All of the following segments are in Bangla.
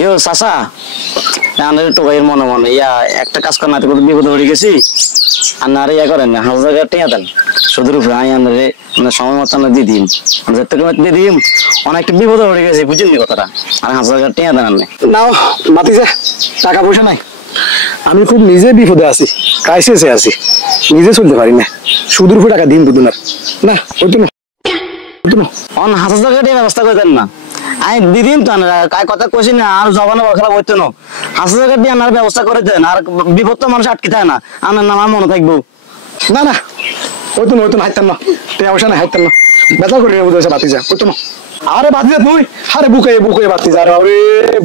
ইয়ো চাচা আমাদের টোকাইয়ের মনে মনে ইয়া একটা কাজ করেন না বিপদ হয়ে গেছি আর না ইয়া করেন না 1000 টাকা দেন শুধু ভাই আনরে সময় মতো না দিয়ে দিন দিয়ে দিন অনেকটা বিপদ হয়ে গেছে বুঝলেন কথাটা আর 1000 টাকা দেন আপনি নাও ভাতিজা টাকা পয়সা নাই আমি খুব নিজে বিপদে আছি ক্রাইসিসে আছি নিজে চলতে পারি না সুদূর টাকা দিন দুদিন না ওইতো না অন 1000 টাকা ব্যবস্থা করে দেন না আমি দিদিন তো কাই কথা কইছি না আর জবানে খারাপ হইতো না 1000 টাকা দিয়ে আনার ব্যবস্থা করে দেন আর বিপদ তো মানুষ আটকে থাকে না আমার নাম মনে থাকবো না না ওইতো না হাইতাম না টাকা পয়সা নাই হাইতাম না বেতা করে বুঝেছে ভাতিজা ওইতো না আরে ভাতিজা তুই আরে বুকে ভাতিজা আরে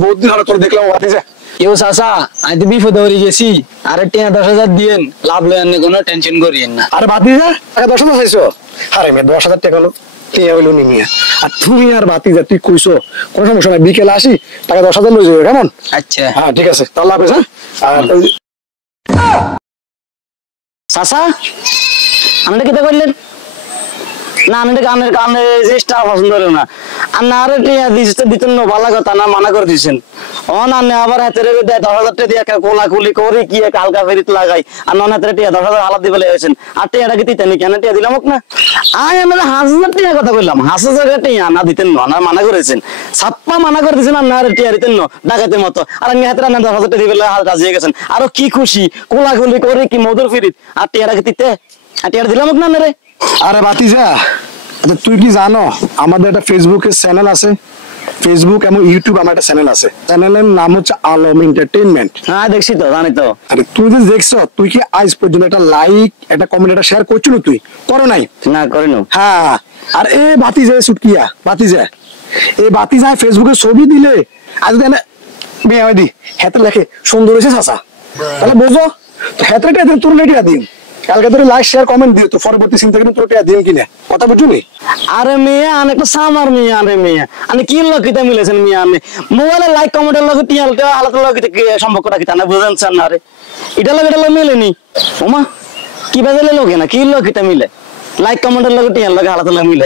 বহুত দিন হলো তোর দেখলাম ভাতিজা ইউ চাচা আমি তো বিপদে হয়ে গেছি আরে 10,000 দিয়েন লাভ লয়েন কোনো টেনশন করিয়েন না আরে ভাতিজা টাকা 10,000 চাইছো আরে মে 10,000 টাকা হলো কে হইলো নি মিয়া আর তুমি আর ভাতিজা তুই কইছো কোন সমস্যা নাই বিকেলে আসি টাকা 10,000 লই যাবে কেমন আচ্ছা হ্যাঁ ঠিক আছে তাহলে হাফেজ হ্যাঁ আর চাচা আপনি কিটা করলেন না আমি কানের কানে জিনিসটা পছন্দ হলো না আর না আরে দিতেন না ভালো কথা না মানা করে দিয়েছেন অন আনে আবার হাতের 10,000 টাকা দিয়ে কোলা কুলি করে কি কালকা ফেরিত লাগাই আর নন হাতের 10,000 হালাত দিবে লেগেছেন আর টাকাটা কি দিতেন কেন টাকা দিলাম না আমি আমরা 1000 টাকা কথা কইলাম 1000 টাকা না দিতেন না মানা করেছেন ছাপ্পা মানা করে দিয়েছেন আর না আরে টাকা দিতেন না ডাকাতের মতো আর আমি হাতের 10,000 টাকা দিবে রাজি হয়ে গেছেন আরো কি খুশি কোলা কুলি করে কি মধুর ফিরিত আর টাকাটা কি দিতে আর টাকা দিলাম না রে আরে ভাতিজা আচ্ছা তুই কি জানো আমাদের একটা ফেসবুকে চ্যানেল আছে ফেসবুক এবং ইউটিউব আমার একটা চ্যানেল আছে চ্যানেলের নাম হচ্ছে আলম এন্টারটেইনমেন্ট হ্যাঁ দেখছি তো জানি তো আরে তুই যে দেখছো তুই কি আজ পর্যন্ত একটা লাইক একটা কমেন্ট একটা শেয়ার করছিস না তুই করো নাই না করিনো হ্যাঁ আর এ ভাতিজা সুটকিয়া ভাতিজা এই ভাতিজা ফেসবুকে ছবি দিলে আজ দেন বিয়ে হয় দি হেতে লেখে সুন্দর হয়েছে চাচা তাহলে বুঝো তো হেতটা তোর লেটিয়া দিন কালকে তোর লাইক শেয়ার কমেন্ট দিও তো পরবর্তী চিন্তা করে তোর টাকা দিন কিনা কথা বুঝুনি আরে মেয়ে আনে একটা সামার মেয়ে আরে মেয়ে আনে কি লকিতে মিলেছেন মেয়ে আনে মোবাইলে লাইক কমেন্টের লগে টিয়ালতে আলাদা লকিতে কি সম্পর্কটা কি তা না বুঝেন না আরে এটা লগে মিলেনি ওমা কি বাজালে লগে না কি লকিতে মিলে লাইক কমেন্টের লগে টিয়াল লগে আলাদা মিলে